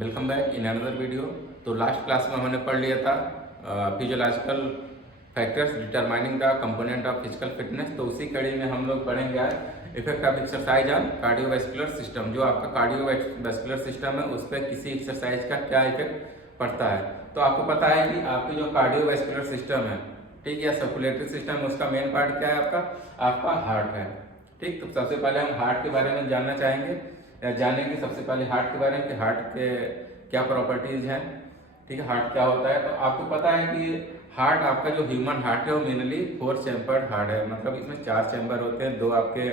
Welcome back in another video. तो last class में हमने पढ़ लिया था physiological factors determining the component of physical fitness. तो उसी कड़ी में हम लोग पढ़ेंगे आज effect of exercise on cardiovascular system. जो आपका कार्डियोवैस्कुलर सिस्टम है उस पर किसी एक्सरसाइज का क्या इफेक्ट पड़ता है। तो आपको पता है कि आपकी जो कार्डियोवैस्कुलर सिस्टम है, ठीक, या सर्कुलेटरी सिस्टम है, उसका मेन पार्ट क्या है? आपका हार्ट है। ठीक, तो सबसे पहले हम हार्ट के बारे में जानना चाहेंगे या जानेंगे सबसे पहले हार्ट के बारे में कि हार्ट के क्या प्रॉपर्टीज हैं। ठीक है, हार्ट क्या होता है। तो आपको पता है कि हार्ट, आपका जो ह्यूमन हार्ट है वो मेनली 4 चैम्बर्ड हार्ट है। मतलब इसमें 4 चैम्बर होते हैं, 2 आपके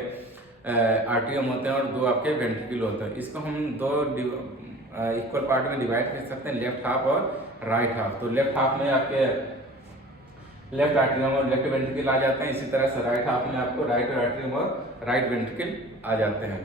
आर्टियम होते हैं और 2 आपके वेंट्रिकल होते हैं। इसको हम 2 इक्वल पार्ट में डिवाइड कर सकते हैं, लेफ्ट हाफ और राइट हाफ। तो लेफ्ट हाफ में आपके लेफ्ट आर्टियम और लेफ्ट वेंट्रिकल आ जाते हैं, इसी तरह से राइट हाफ में आपको राइट आर्टियम और राइट वेंट्रिकल आ जाते हैं।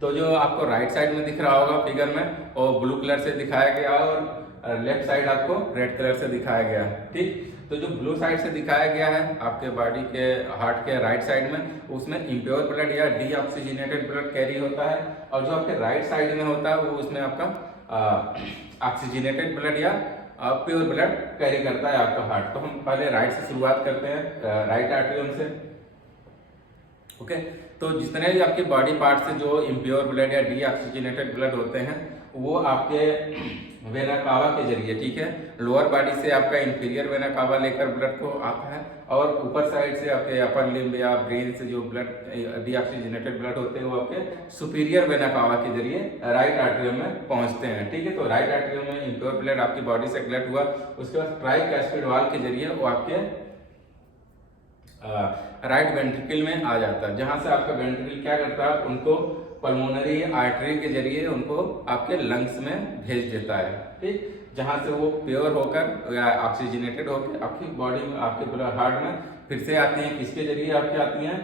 तो जो आपको राइट साइड में दिख रहा होगा फिगर में, और ब्लू कलर से दिखाया गया और लेफ्ट साइड आपको रेड कलर से दिखाया गया है। ठीक, तो जो ब्लू साइड से दिखाया गया है आपके बॉडी के हार्ट के राइट साइड में, उसमें इम्प्योर ब्लड या डीऑक्सीजनेटेड ब्लड कैरी होता है, और जो आपके राइट साइड में होता है वो उसमें आपका ऑक्सीजनेटेड ब्लड या प्योर ब्लड कैरी करता है आपका हार्ट। तो हम पहले राइट से शुरुआत करते हैं, राइट आर्टरियम से। ओके, तो जितने भी आपके बॉडी पार्ट से जो इम्प्योर ब्लड या डीऑक्सीजनेटेड ब्लड होते हैं वो आपके वेना कावा के जरिए, ठीक है, लोअर बॉडी से आपका इंफीरियर वेना कावा लेकर ब्लड को आता है, और ऊपर साइड से आपके अपर लिम्ब या ब्रेन से जो ब्लड डीऑक्सीजनेटेड ब्लड होते हैं वो आपके सुपीरियर वेना कावा के जरिए राइट आर्टरियम में पहुंचते हैं। ठीक है, तो राइट आर्टरियम में इम्प्योर ब्लड आपकी बॉडी से कलेक्ट हुआ, उसके बाद ट्राइकैस्पिड वाल्व के जरिए वो आपके राइट वेंट्रिकल में आ जाता है, जहां से आपका वेंट्रिकल क्या करता है, उनको पल्मोनरी आर्टरी के जरिए उनको आपके लंग्स में भेज देता है। ठीक, जहां से वो प्योर होकर या ऑक्सीजनेटेड होकर आपकी बॉडी में, आपके हार्ट में फिर से आती हैं। किसके जरिए आपकी आती हैं?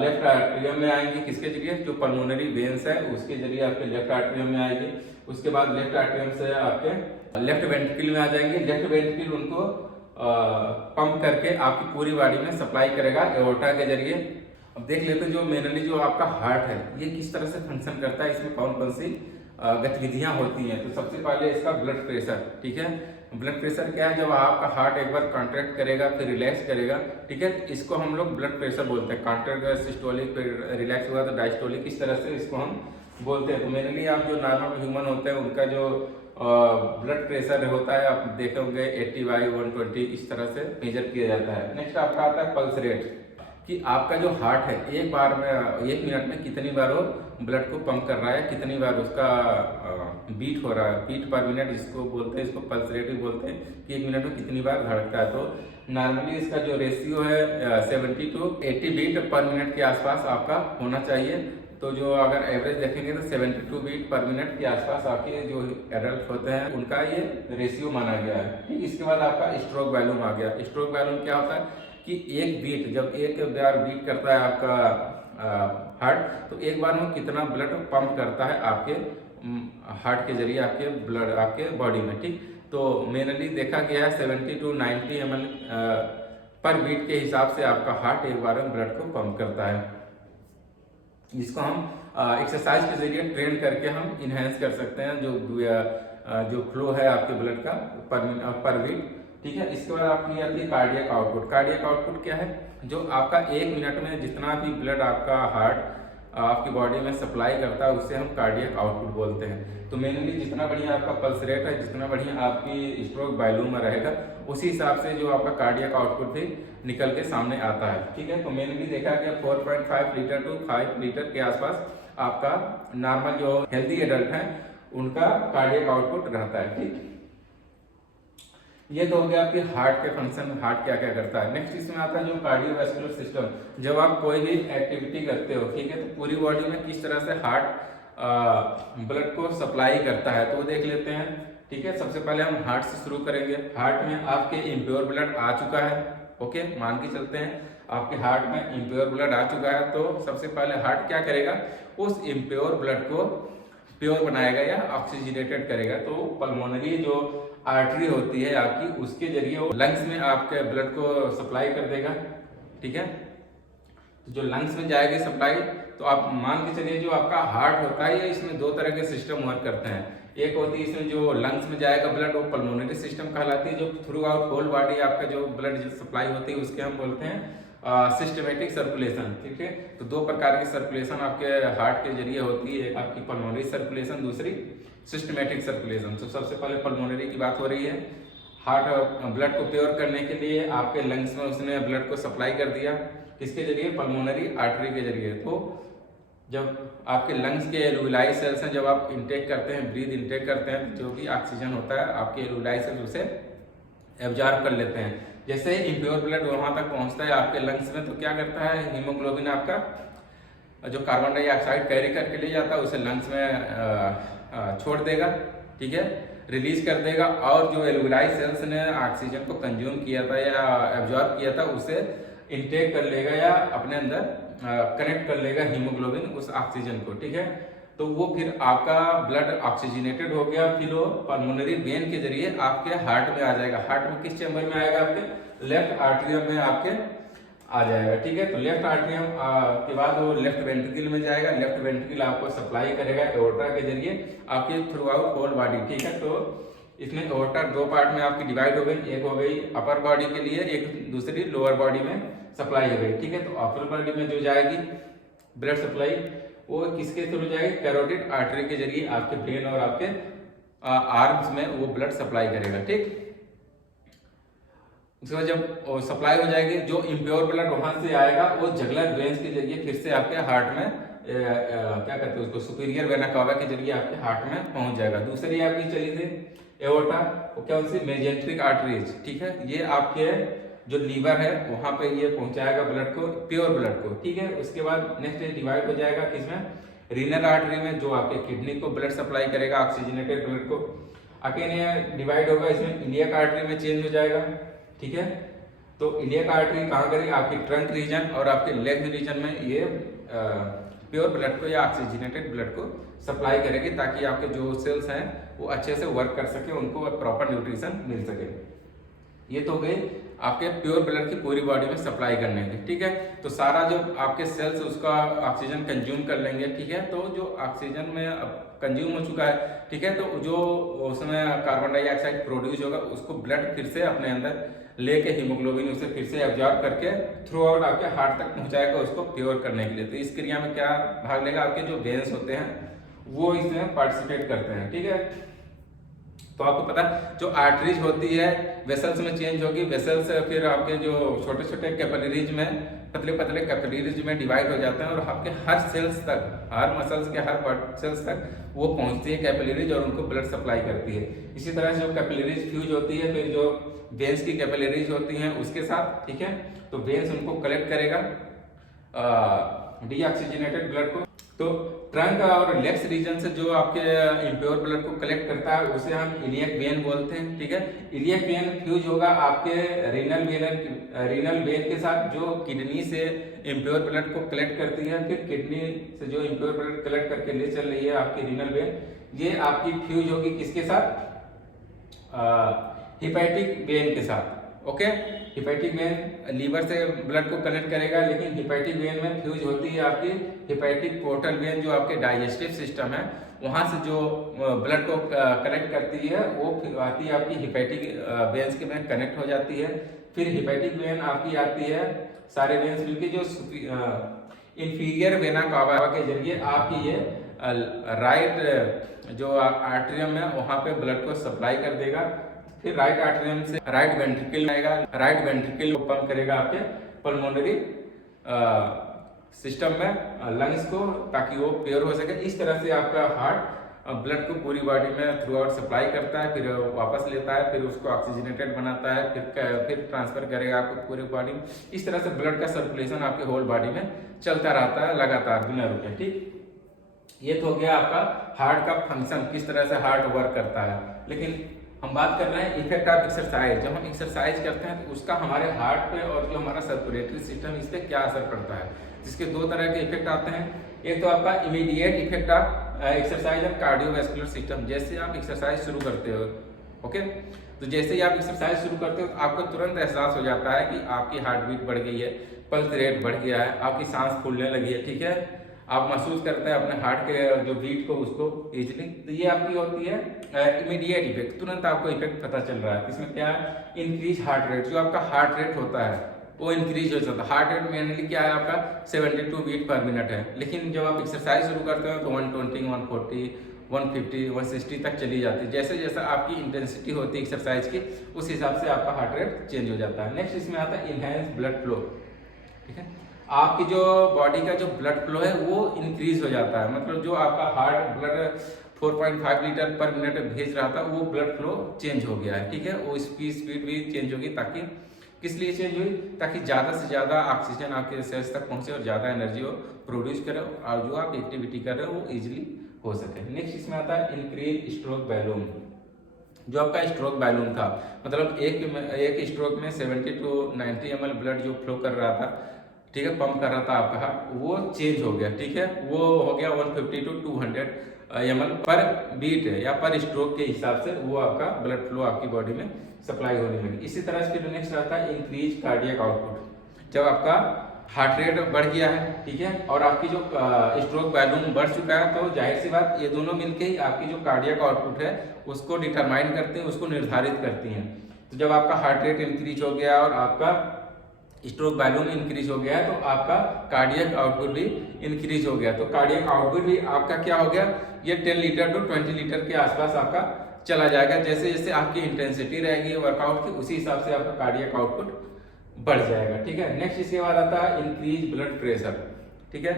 लेफ्ट आर्टरियम में आएंगी। किसके जरिए? जो पल्मोनरी वेन्स है उसके जरिए आपके लेफ्ट आर्टरियम में आएगी। उसके बाद लेफ्ट आर्टरियम से आपके लेफ्ट वेंट्रिकल में आ जाएंगे। लेफ्ट वेंट्रिकल उनको पंप करके आपकी पूरी बॉडी में सप्लाई करेगा एओर्टा के जरिए। अब देख लेते हैं जो मेनली जो आपका हार्ट है ये किस तरह से फंक्शन करता है, इसमें कौन कौन सी गतिविधियां होती हैं। तो सबसे पहले इसका ब्लड प्रेशर। ठीक है, ब्लड प्रेशर क्या है? जब आपका हार्ट एक बार कॉन्ट्रैक्ट करेगा फिर रिलैक्स करेगा, ठीक है, तो इसको हम लोग ब्लड प्रेशर बोलते हैं। कॉन्ट्रैक्ट सिस्टोलिक, फिर रिलैक्स हुआ तो डायस्टोलिक, इस तरह से इसको हम बोलते हैं। तो मेनली आप जो नॉर्मल ह्यूमन होते हैं उनका जो ब्लड प्रेशर होता है, आप देखे होंगे 80/120 इस तरह से मेजर किया जाता है। नेक्स्ट आपका आता है पल्स रेट, कि आपका जो हार्ट है एक बार में 1 मिनट में कितनी बार वो ब्लड को पंप कर रहा है, कितनी बार उसका बीट हो रहा है, बीट पर मिनट जिसको बोलते हैं, इसको पल्स रेट भी बोलते हैं, कि 1 मिनट में कितनी बार धड़कता है। तो नॉर्मली इसका जो रेशियो है 70 to 80 बीट पर मिनट के आसपास आपका होना चाहिए। तो जो अगर एवरेज देखेंगे तो 72 बीट पर मिनट के आसपास आपके जो एडल्ट होते हैं उनका ये रेशियो माना गया है। ठीक, इसके बाद आपका स्ट्रोक वॉल्यूम आ गया। स्ट्रोक वॉल्यूम क्या होता है कि एक बीट, जब एक बार बीट करता है आपका हार्ट, तो एक बार में कितना ब्लड पंप करता है आपके हार्ट के जरिए आपके ब्लड आपके बॉडी में। ठीक, तो मेनली देखा गया है 70 to 90 ml पर बीट के हिसाब से आपका हार्ट एक बार में ब्लड को पंप करता है, जिसको हम एक्सरसाइज के जरिए ट्रेन करके हम इनहेंस कर सकते हैं जो फ्लो है आपके ब्लड का पर बीट। ठीक है, इसके बाद आपकी आती है कार्डियक आउटपुट। कार्डियक आउटपुट क्या है? जो आपका 1 मिनट में जितना भी ब्लड आपका हार्ट आपकी बॉडी में सप्लाई करता है उससे हम कार्डियक आउटपुट बोलते हैं। तो मेनली जितना बढ़िया आपका पल्स रेट है, जितना बढ़िया आपकी स्ट्रोक वॉल्यूम में रहेगा, उसी हिसाब से जो आपका कार्डियक आउटपुट भी निकल के सामने आता है। ठीक है, तो मेनली देखा गया 4.5 लीटर to 5 लीटर के आसपास आपका नॉर्मल जो हेल्दी एडल्ट है उनका कार्डियक आउटपुट रहता है। ठीक, ये तो हो गया आपके हार्ट के फंक्शन, हार्ट क्या क्या करता है। नेक्स्ट इसमें आता है जो कार्डियोवैस्कुलर सिस्टम। जब आप कोई भी एक्टिविटी करते हो, ठीक है, तो पूरी बॉडी में किस तरह से हार्ट ब्लड को सप्लाई करता है तो वो देख लेते हैं। ठीक है, सबसे पहले हम हार्ट से शुरू करेंगे। हार्ट में आपके इम्प्योर ब्लड आ चुका है। ओके, मान के चलते हैं आपके हार्ट में इम्प्योर ब्लड आ चुका है, तो सबसे पहले हार्ट क्या करेगा? उस इम्प्योर ब्लड को प्योर बनाएगा या ऑक्सीजनेटेड करेगा। तो पल्मोनरी जो आर्टरी होती है आपकी, उसके जरिए वो लंग्स में आपके ब्लड को सप्लाई कर देगा। ठीक है, तो जो लंग्स में जाएगी सप्लाई, तो आप मान के चलिए जो आपका हार्ट होता है, इसमें दो तरह के सिस्टम वर्क करते हैं। एक होती है इसमें जो लंग्स में जाएगा ब्लड, वो पल्मोनरी सिस्टम कहलाती है। जो थ्रू आउट होल बॉडी आपका जो ब्लड सप्लाई होती है उसके हम बोलते हैं सिस्टमेटिक सर्कुलेशन। ठीक है, तो दो प्रकार की सर्कुलेशन आपके हार्ट के जरिए होती है, एक आपकी पल्मोनरी सर्कुलेशन, दूसरी सिस्टमेटिक सर्कुलेशन। तो सबसे पहले पल्मोनरी की बात हो रही है। हार्ट ब्लड को प्योर करने के लिए आपके लंग्स में उसने ब्लड को सप्लाई कर दिया, किसके जरिए? पल्मोनरी आर्टरी के जरिए। तो जब आपके लंग्स के एल्वियोलाई सेल्स हैं, जब आप इंटेक करते हैं, ब्रीथ इंटेक करते हैं, जो भी ऑक्सीजन होता है आपके एल्वियोलाई सेल्स उसे एब्जॉर्ब कर लेते हैं। जैसे ही इम्प्योर ब्लड वहां तक पहुंचता है आपके लंग्स में, तो क्या करता है, हीमोग्लोबिन आपका जो कार्बन डाइऑक्साइड कैरी करके ले जाता है उसे लंग्स में छोड़ देगा, ठीक है, रिलीज कर देगा। और जो एल्वियोलाई सेल्स ने ऑक्सीजन को कंज्यूम किया था या एब्जॉर्ब किया था उसे इंटेक कर लेगा या अपने अंदर कनेक्ट कर लेगा हीमोग्लोबिन उस ऑक्सीजन को, ठीक है। तो वो फिर आपका ब्लड ऑक्सीजनेटेड हो गया, फिर वो पल्मोनरी वेन के जरिए आपके हार्ट में आ जाएगा। हार्ट में किस चैम्बर में आएगा? आपके लेफ्ट आर्टरियम में आपके आ जाएगा, ठीक है। तो लेफ्ट आर्टरियम के बाद वो लेफ्ट वेंट्रिकल में जाएगा। लेफ्ट वेंट्रिकल आपको सप्लाई करेगा एओर्टा के जरिए आपके थ्रू आउट होल बॉडी, ठीक है। तो इसमें एओर्टा दो पार्ट में आपकी डिवाइड हो गई, एक हो गई अपर बॉडी के लिए, एक दूसरी लोअर बॉडी में सप्लाई हो गई, ठीक है। तो अपर बॉडी में जो जाएगी ब्लड सप्लाई वो किसके थ्रू जाएगी? कैरोटिड आर्टरी के जरिए आपके ब्रेन और आपके आर्म्स में वो ब्लड सप्लाई करेगा, ठीक। उसके बाद जब सप्लाई हो जाएगी, जो इम्प्योर ब्लड वहां से आएगा वो जगुलर वेन्स के जरिए फिर से आपके हार्ट में क्या कहते हैं उसको, सुपीरियर वेना कावा के जरिए आपके हार्ट में पहुंच जाएगा। दूसरी आपकी चली थी एओर्टा, वो क्या होती है? मेजेंट्रिक आर्टरीज, ठीक है। ये आपके जो लीवर है वहां पे ये पहुंचाएगा ब्लड को, प्योर ब्लड को, ठीक है। उसके बाद नेक्स्ट डिवाइड हो जाएगा किसमें? रीनल आर्टरी में, जो आपके किडनी को ब्लड सप्लाई करेगा ऑक्सीजनेटेड ब्लड को। अगेन डिवाइड होगा इसमें इलियक आर्टरी में चेंज हो जाएगा, ठीक है। तो इलियक आर्टरी कहाँ करेगी? आपकी ट्रंक रीजन और आपके लेग रीजन में ये प्योर ब्लड को या ऑक्सीजनेटेड ब्लड को सप्लाई करेगी, ताकि आपके जो सेल्स हैं वो अच्छे से वर्क कर सके, उनको प्रॉपर न्यूट्रिशन मिल सके। ये तो गई आपके प्योर ब्लड की पूरी बॉडी में सप्लाई करने की, ठीक है। तो सारा जो आपके सेल्स उसका ऑक्सीजन कंज्यूम कर लेंगे, ठीक है। तो जो ऑक्सीजन में कंज्यूम हो चुका है, ठीक है, तो जो उसमें कार्बन डाइऑक्साइड प्रोड्यूस होगा उसको ब्लड फिर से अपने अंदर लेके हीमोग्लोबिन उसे फिर से एब्जॉर्ब करके थ्रू आउट आपके हार्ट तक पहुंचाएगा उसको प्योर करने के लिए। तो इस क्रिया में क्या भाग लेगा? आपके जो वेन्स होते हैं वो इसमें पार्टिसिपेट करते हैं, ठीक है। तो आपको पता जो आर्टरीज होती है वेसल्स में चेंज होगी, वेसल्स फिर आपके जो छोटे छोटे कैपिलरीज में, पतले पतले कैपिलरीज में डिवाइड हो जाते हैं और आपके हर सेल्स तक, हर मसल्स के हर सेल्स तक वो पहुंचती है कैपिलरीज और उनको ब्लड सप्लाई करती है। इसी तरह से जो कैपिलरीज फ्यूज होती है फिर जो वेन्स की कैपिलरीज होती हैं उसके साथ, ठीक है। तो वेन्स उनको कलेक्ट करेगा डीऑक्सीजनेटेड ब्लड को। तो ट्रंक और लेग्स रीजन से जो आपके इम्प्योर ब्लड को कलेक्ट करता है उसे हम इलियक वेन बोलते हैं, ठीक है। इलियक वेन फ्यूज होगा आपके रीनल वेन के साथ जो किडनी से इम्प्योर ब्लड को कलेक्ट करती है। फिर किडनी से जो इम्प्योर ब्लड कलेक्ट करके ले चल रही है आपकी रीनल वेन, ये आपकी फ्यूज होगी किसके साथ? हिपैटिक वेन के साथ, ओके। हिपैटिक वेन लीवर से ब्लड को कनेक्ट करेगा, लेकिन हिपैटिक वेन में फ्यूज होती है आपकी हिपैटिक पोर्टल वेन, जो आपके डाइजेस्टिव सिस्टम है वहां से जो ब्लड को कनेक्ट करती है वो आती है आपकी हिपैटिक वेन्स के में कनेक्ट हो जाती है। फिर हिपैटिक वेन आपकी आती है सारे वेन्स मिलकर जो इंफीरियर वेना कावा के जरिए आपकी ये राइट जो आर्टरियम है वहां पे ब्लड को सप्लाई कर देगा। फिर राइट आर्टरियम से राइट वेंट्रिकल आएगा, राइट वेंट्रिकल को पंप करेगा आपके पल्मोनरी सिस्टम में लंग्स को, ताकि वो प्योर हो सके। इस तरह से आपका हार्ट ब्लड को पूरी बॉडी में थ्रू आउट सप्लाई करता है, फिर वापस लेता है, फिर उसको ऑक्सीजनेटेड बनाता है, फिर ट्रांसफर करेगा आपको पूरी बॉडी में। इस तरह से ब्लड का सर्कुलेशन आपके होल बॉडी में चलता रहता है लगातार बिना रुके, ठीक। ये तो हो गया आपका हार्ट का फंक्शन, किस तरह से हार्ट वर्क करता है। लेकिन हम बात कर रहे हैं इफेक्ट ऑफ एक्सरसाइज। जब हम एक्सरसाइज करते हैं तो उसका हमारे हार्ट पे और जो हमारा सर्कुलेटरी सिस्टम इस पे क्या असर पड़ता है, जिसके दो तरह के इफेक्ट आते हैं। एक तो आपका इमीडिएट इफेक्ट ऑफ एक्सरसाइज और कार्डियोवैस्कुलर सिस्टम। जैसे आप एक्सरसाइज शुरू करते हो, ओके, तो जैसे ही आप एक्सरसाइज शुरू करते हो तो आपको तुरंत एहसास हो जाता है कि आपकी हार्ट बीट बढ़ गई है, पल्स रेट बढ़ गया है, आपकी सांस फूलने लगी है, ठीक है। आप महसूस करते हैं अपने हार्ट के जो बीट को उसको इजीली। तो ये आपकी होती है इमीडिएट इफेक्ट, तुरंत आपको इफेक्ट पता चल रहा है। इसमें क्या है, इंक्रीज हार्ट रेट, जो आपका हार्ट रेट होता है वो इंक्रीज हो जाता है। हार्ट रेट मेनली क्या है आपका 72 बीट पर मिनट है, लेकिन जब आप एक्सरसाइज शुरू करते हो तो 120, 140, 150, 160 तक चली जाती है। जैसे जैसे आपकी इंटेंसिटी होती है एक्सरसाइज की, उस हिसाब से आपका हार्ट रेट चेंज हो जाता है। नेक्स्ट इसमें आता है इनहेंस ब्लड फ्लो। ठीक है, आपकी जो बॉडी का जो ब्लड फ्लो है वो इंक्रीज हो जाता है, मतलब जो आपका हार्ट ब्लड 4.5 लीटर पर मिनट भेज रहा था वो ब्लड फ्लो चेंज हो गया है। ठीक है, वो इसकी स्पीड भी चेंज होगी, ताकि किस लिए चेंज हुई, ताकि ज़्यादा से ज़्यादा ऑक्सीजन आपके सेल्स तक पहुंचे और ज़्यादा एनर्जी वो प्रोड्यूस करे और जो आप एक्टिविटी कर रहे हो वो इजीली हो सके। नेक्स्ट इसमें आता है इंक्रीज स्ट्रोक वॉल्यूम। जो आपका स्ट्रोक वॉल्यूम था, मतलब एक स्ट्रोक में 70 to 90 ml ब्लड जो फ्लो कर रहा था, ठीक है, पंप कर रहा था आपका हार्ट, वो चेंज हो गया। ठीक है, वो हो गया 150 to 200 ml पर बीट है या पर स्ट्रोक के हिसाब से वो आपका ब्लड फ्लो आपकी बॉडी में सप्लाई होने लगी। इसी तरह इसके नेक्स्ट आता है इंक्रीज कार्डियक आउटपुट। जब आपका हार्ट रेट बढ़ गया है, ठीक है, और आपकी जो स्ट्रोक वॉल्यूम बढ़ चुका है, तो जाहिर सी बात ये दोनों मिलके ही आपकी जो कार्डियक आउटपुट है उसको डिटरमाइन करती हैं, उसको निर्धारित करती हैं। तो जब आपका हार्ट रेट इंक्रीज हो गया और आपका स्ट्रोक वॉल्यूम इंक्रीज हो गया है, तो आपका कार्डियक आउटपुट भी इंक्रीज हो गया। तो कार्डियक आउटपुट भी आपका क्या हो गया, ये 10 लीटर to 20 लीटर के आसपास आपका चला जाएगा। जैसे जैसे आपकी इंटेंसिटी रहेगी वर्कआउट की, उसी हिसाब से आपका कार्डियक आउटपुट बढ़ जाएगा। ठीक है, नेक्स्ट इसके बाद आता है इंक्रीज ब्लड प्रेशर। ठीक है,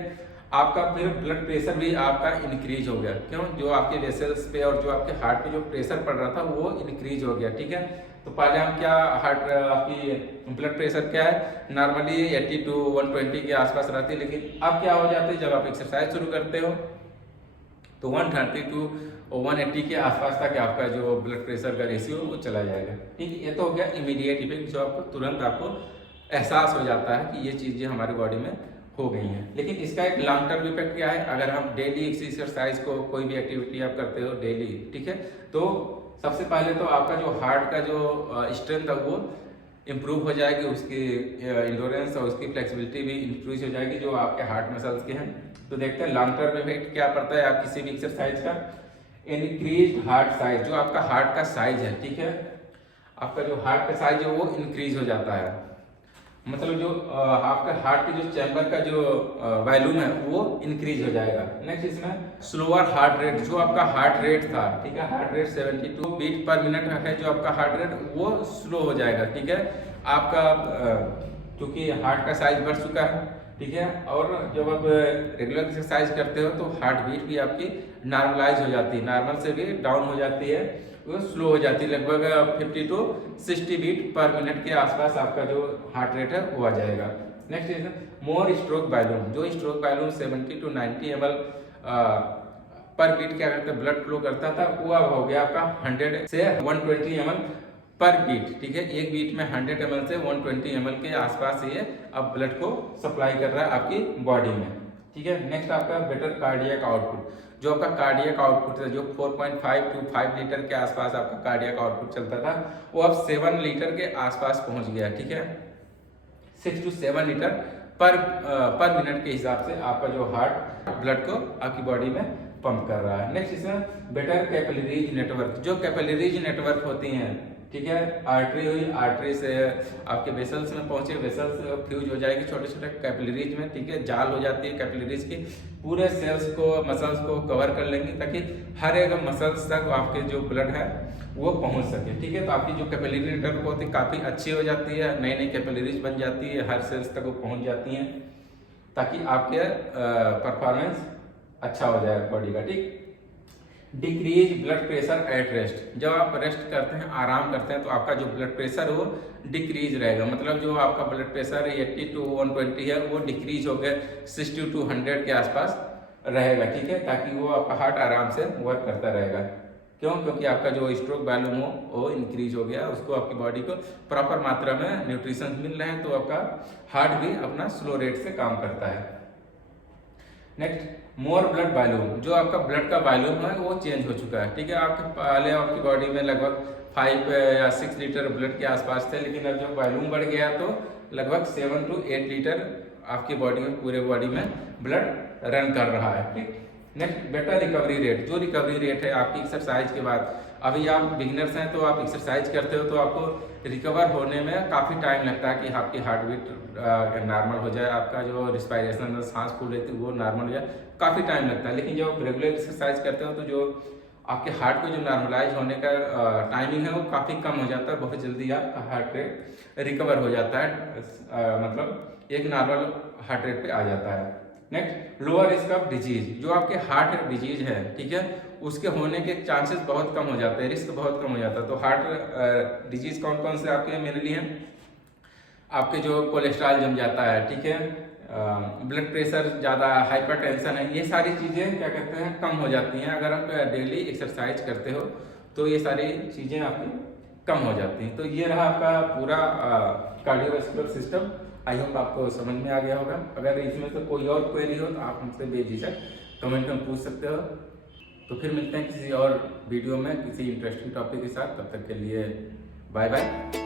आपका फिर ब्लड प्रेशर भी आपका इंक्रीज हो गया। क्यों, जो आपके वेसल्स पे और जो आपके हार्ट पे जो प्रेशर पड़ रहा था वो इंक्रीज हो गया। ठीक है, तो पहले हम क्या हार्ट आपकी ब्लड प्रेशर क्या है, नॉर्मली 80 to 120 के आसपास रहती है, लेकिन अब क्या हो जाता है जब आप एक्सरसाइज शुरू करते हो तो 130 to 180 के आसपास तक आपका जो ब्लड प्रेशर का रेशियो वो चला जाएगा। ठीक है, ये तो हो गया इमीडिएट इफेक्ट, जो आपको तुरंत आपको एहसास हो जाता है कि ये चीज़ें हमारी बॉडी में हो गई हैं। लेकिन इसका एक लॉन्ग टर्म इफेक्ट क्या है, अगर हम डेली एक्सरसाइज को, कोई भी एक्टिविटी आप करते हो डेली, ठीक है, तो सबसे पहले तो आपका जो हार्ट का जो स्ट्रेंथ है वो इम्प्रूव हो जाएगी, उसकी इंडोरेंस और उसकी फ्लेक्सिबिलिटी भी इंक्रीज हो जाएगी, जो आपके हार्ट मसल्स के हैं। तो देखते हैं लॉन्ग टर्म इफेक्ट क्या पड़ता है आप किसी भी एक्सरसाइज का। इंक्रीज हार्ट साइज, जो आपका हार्ट का साइज है, ठीक है, आपका जो हार्ट का साइज है वो इंक्रीज हो जाता है, मतलब जो आपका हार्ट के जो चैम्बर का जो वॉल्यूम है वो इंक्रीज हो जाएगा। नेक्स्ट इसमें स्लोअर हार्ट रेट, जो आपका हार्ट रेट था, ठीक है, heart rate 72 beat per minute है, जो आपका हार्ट रेट वो स्लो हो जाएगा। ठीक है, आपका क्योंकि हार्ट का साइज बढ़ चुका है, ठीक है, और जब आप रेगुलर एक्सरसाइज करते हो तो हार्ट बीट भी आपकी नॉर्मलाइज हो जाती है, नॉर्मल से भी डाउन हो जाती है, वो स्लो हो जाती है, लगभग 50 to 60 बीट पर मिनट के आसपास आपका जो हार्ट रेट है वो आ जाएगा। Next is more stroke volume, जो स्ट्रोक वॉल्यूम 70 to 90 ml पर बीट क्या करता है ब्लड फ्लो करता था, वो अब हो गया आपका 100 से 120 ml पर बीट। ठीक है, एक बीट में 100 ml से 120 ml के आसपास ये अब ब्लड को सप्लाई कर रहा है आपकी बॉडी में। ठीक है, नेक्स्ट आपका बेटर कार्डियक आउटपुट, जो आपका कार्डियक आउटपुट है, जो 4.5 to 5 लीटर के आसपास आपका कार्डियक आउटपुट चलता था, वो अब 7 लीटर के आसपास पहुंच गया। ठीक है, 6 to 7 लीटर पर मिनट के हिसाब से आपका जो हार्ट ब्लड को आपकी बॉडी में पंप कर रहा है। नेक्स्ट इसमें बेटर कैपिलरीज नेटवर्क, जो कैपिलरीज नेटवर्क होती हैं, ठीक है, आर्टरी हुई, आर्टरी से आपके वेसल्स में पहुंचे, वेसल्स फ्यूज हो जाएगी छोटे छोटे कैपिलरीज में, ठीक है, जाल हो जाती है कैपिलरीज की, पूरे सेल्स को, मसल्स को कवर कर लेंगी, ताकि हर एक मसल्स तक आपके जो ब्लड है वो पहुंच सके। ठीक है, तो आपकी जो कैपिलरी नेटवर्क होती है काफ़ी अच्छी हो जाती है, नई नई कैपिलरीज बन जाती है, हर सेल्स तक वो पहुँच जाती हैं, ताकि आपके परफॉर्मेंस अच्छा हो जाए बॉडी का। ठीक, decrease blood pressure at rest, जब आप रेस्ट करते हैं, आराम करते हैं, तो आपका जो ब्लड प्रेशर वो डिक्रीज रहेगा, मतलब जो आपका ब्लड प्रेशर 80 to 120 है वो डिक्रीज होकर 60 to 100 के आसपास रहेगा। ठीक है, ताकि वो आपका हार्ट आराम से वर्क करता रहेगा। क्यों, क्योंकि आपका जो स्ट्रोक वॉल्यूम हो वो इंक्रीज हो गया, उसको आपकी बॉडी को प्रॉपर मात्रा में न्यूट्रिशन मिल रहे हैं, तो आपका हार्ट भी अपना स्लो रेट से काम करता है। नेक्स्ट मोर ब्लड वॉल्यूम, जो आपका ब्लड का वॉल्यूम है वो चेंज हो चुका है। ठीक है, आपके पहले आपकी बॉडी में लगभग 5 या 6 लीटर ब्लड के आसपास थे, लेकिन अब जब वॉल्यूम बढ़ गया तो लगभग 7 to 8 लीटर आपकी बॉडी में, पूरे बॉडी में ब्लड रन कर रहा है। ठीक, नेक्स्ट बेटर रिकवरी रेट। जो रिकवरी रेट है आपकी एक्सरसाइज के बाद, अभी आप बिगिनर्स हैं तो आप एक्सरसाइज करते हो तो आपको रिकवर होने में काफ़ी टाइम लगता है कि आपकी हार्ट बीट नॉर्मल हो जाए, आपका जो रिस्पायरेशन सांस फूल रहती है वो नॉर्मल हो जाए, काफ़ी टाइम लगता है। लेकिन जब आप रेगुलर एक्सरसाइज करते हो तो जो आपके हार्ट को जो नॉर्मलाइज होने का टाइमिंग है वो काफ़ी कम हो जाता है, बहुत जल्दी आपका हार्ट रेट रिकवर हो जाता है, मतलब एक नॉर्मल हार्ट रेट पे आ जाता है। Next lower risk of disease. जो आपके हार्ट डिजीज है, ठीक है, उसके होने के चांसेस बहुत कम हो जाते हैं, रिस्क बहुत कम हो जाता है। तो हार्ट डिजीज कौन कौन से आपके मेनली हैं? आपके जो कोलेस्ट्रॉल जम जाता है, ठीक है, ब्लड प्रेशर ज़्यादा, हाइपरटेंशन है, ये सारी चीज़ें क्या कहते हैं कम हो जाती हैं अगर आप डेली एक्सरसाइज करते हो, तो ये सारी चीज़ें आपकी कम हो जाती हैं। तो ये रहा आपका पूरा कार्डियोवास्कुलर सिस्टम। आई होप आपको समझ में आ गया होगा। अगर इसमें से कोई और क्वेरी हो तो आप हमसे बेझिझक कमेंट में पूछ सकते हो। तो फिर मिलते हैं किसी और वीडियो में किसी इंटरेस्टिंग टॉपिक के साथ। तब तक के लिए बाय बाय।